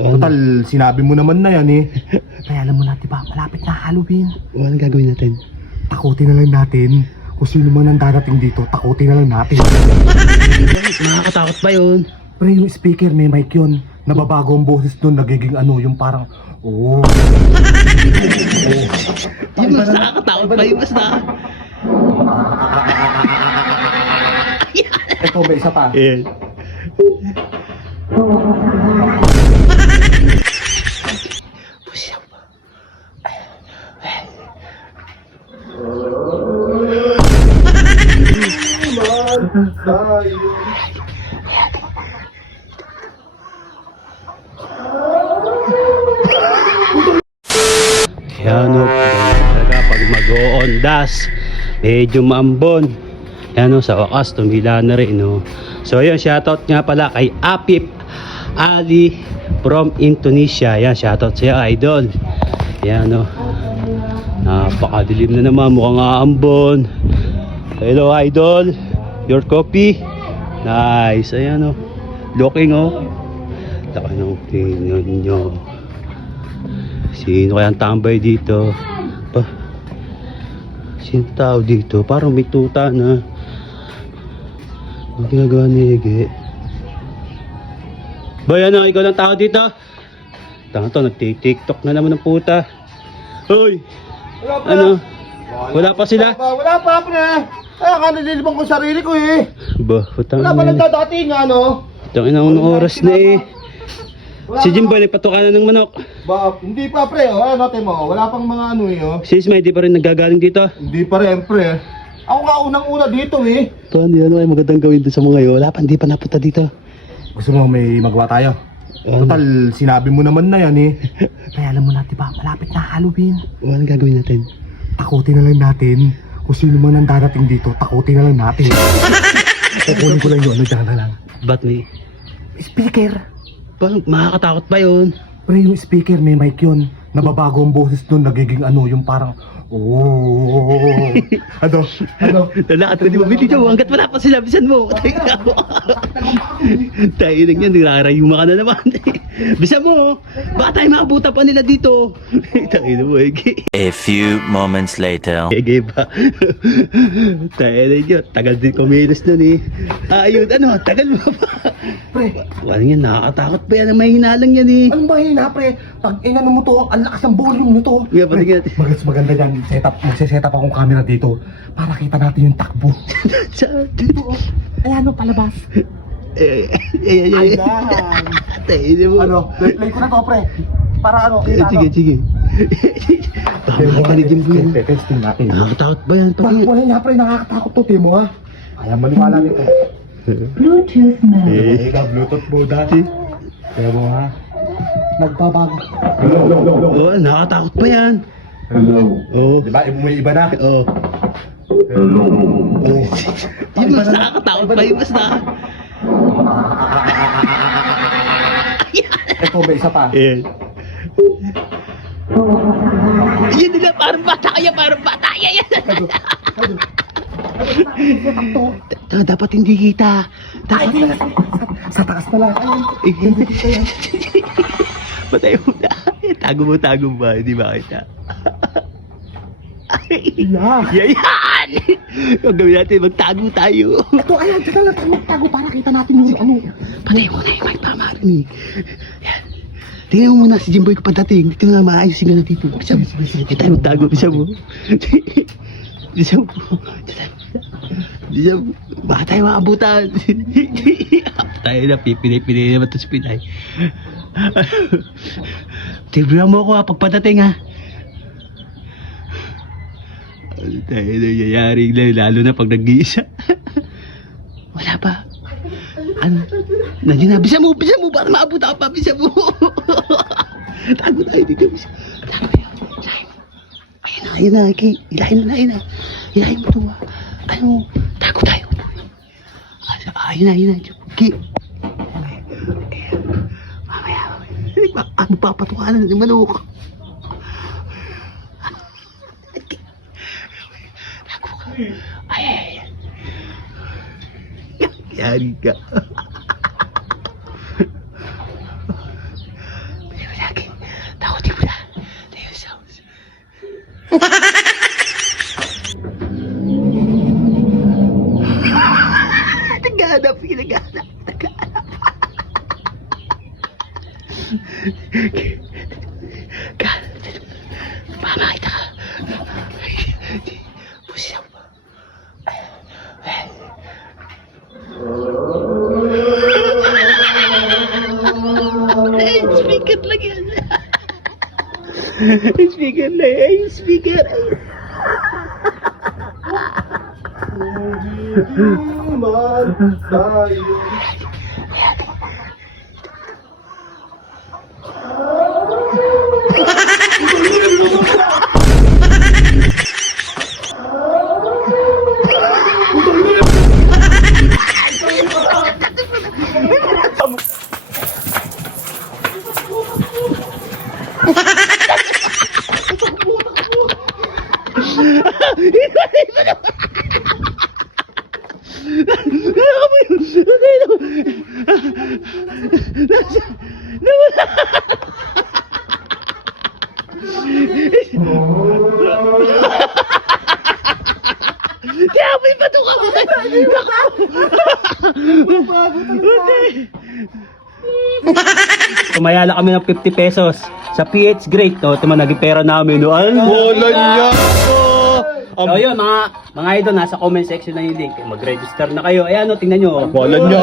Total, sinabi mo naman na yan eh. Kaya alam mo na, diba, malapit na Halloween. Anong gagawin natin? Takutin na lang natin. Kung sino man ang darating dito, takutin na lang natin. Makakatakot pa yun. Pero yung speaker, may mic yun. Nababago ang boses nun, nagiging ano, yung parang, oh. Yung mas nakakatakot pa yung mas na. Ito, may isa pa. Ayan. Yan o, talaga pag mag-o-ondas, medyo maambon. Yan o, sa wakas, tumila na rin o. So yun, shoutout nga pala kay Apip Ali from Indonesia. Yan, shoutout sa'yo, idol. Yan o, napakadilim na naman, mukhang aambon. Hello, idol, your coffee. Nice, ayan o, looking o. Taka nung tingnan nyo. Sino kayang tambay dito? Pa, sino tao dito? Parang may tuta na. Ang ginagawa ni Ege. Ba yan ang ikaw ng tao dito? Tanga to, nagtitiktok na naman ng puta. Hoy! Ano? Wala pa sila? Wala pa, pre. Kaya nga nililibang ko sarili ko eh. Ba, putang Wala pa ina. nagdadating ano. Tangin na unang oras na eh. Si Jimbo nagpatukanan ng manok. Ba, hindi pa pre, oh. Ano, mo, wala pang mga ano eh, oh. Si Ismay di pa rin naggagaling dito. Hindi pa rin, pre. Ako nga unang-una dito eh. Paano yan? Ano ay magandang gawin doon sa mga yun? Wala pa, hindi pa napunta dito. Gusto mo may magawa tayo? Total, sinabi mo naman na yan eh. Kaya alam mo na, diba, malapit na Halloween. Anong gagawin natin? Takutin na lang natin. Kung sino man ang darating dito, takutin na lang natin. Kukunin ko lang yung ano, dyan na lang. Ba't may? Speaker. Paano? Makakatakot pa yun. Pero yung speaker, may mic yun. Nababago ang boses nun, nagiging ano, yung parang, oh. Ano? Lalakad ka di ba? Hindi dyan, hanggat wala pa sila, bisan mo. Tayo lang yan, nirarayuma ka na naman. Bisan mo, baka tayo makabuta pa nila dito. Tayo na mo, Ege. A few moments later. Ege ba? Tayo na yun, tagal din kumilos nun eh. Ayun, ano, tagal mo pa. Pre, Ano yan, nakakatakot pa yan, may hinalang yan eh. anong mahina, pre? Pag inano mo to, ang lakas ng volume nito. Nga, patigyan natin. Maganda dyan, magsiset up akong camera dito para kita natin yung takbo. Dito, oh. Ayan o, palabas. Ayan. Tayo na mo. Ano, play ko na to, pre. Para ano, kita Sige, ano. sige. Baka makakanigin mo yan. Testing natin. Nakakatakot ba yan? Bakit wala nga, pre, nakakatakot to, Timo, ha? Kaya maniwala nito. Bluetooth mode. Ika, Bluetooth mo dati. Kaya mo, ha? Nagbabago. Oo, nakakatakot pa yan. Oo. Diba, may iba na. Oo. Oh. Yung mas nakakatakot pa, yung mas na. Ito, may isa pa. Ayan. Yan nila, parang bata kaya, parang bata yan. Dapat hindi kita. Dapat. Sa taas pala. Patay mo na. Tago mo ba? Hindi ba kita? Yeah. Yan! Kung gawin natin, magtago tayo. Ito, ayan, dito lang tayo magtago para kita natin yung ano. Patay mo na yung may pamarinig. Yan. Tingnan mo muna si Jimboy ko pagdating. Dito na maayos yung gano'n dito. Bisa mo. Hindi tayo magtago. Bisa mo. Bisa mo. Bisa mo. Baka tayo makabutan. Tayo na. Pipinay naman ito si Pinay. Tignan mo ako ha. Pagpadating ha. Ano tayo nangyayari na. Lalo na pag nag-iisa. Wala pa. Ano? Nandiyan na. Bisa mo. Baka maabot ako pa. Bisa mo. Tago tayo dito. Tago tayo. Ayun na. Ilahin na. Ilahin mo ito. Ano? Tago tayo. Ayun na. Okay. Mamaya. Magpapatukanan ng manok. Tago ka. Ay. Yari ka. Naghanap, naghanap. Baka makita ka. Pusiyaw. Speaker lang yan. Speaker lang. Ay, speaker. Kaya may bato ka mo. Kumayala kami ng 50 pesos sa PH Great. O, ito man naging pera namin. No? Wala niya. So yun, mga idol, nasa comment section na yung link. Mag-register na kayo. Ayan, no, tingnan nyo. Wala niya.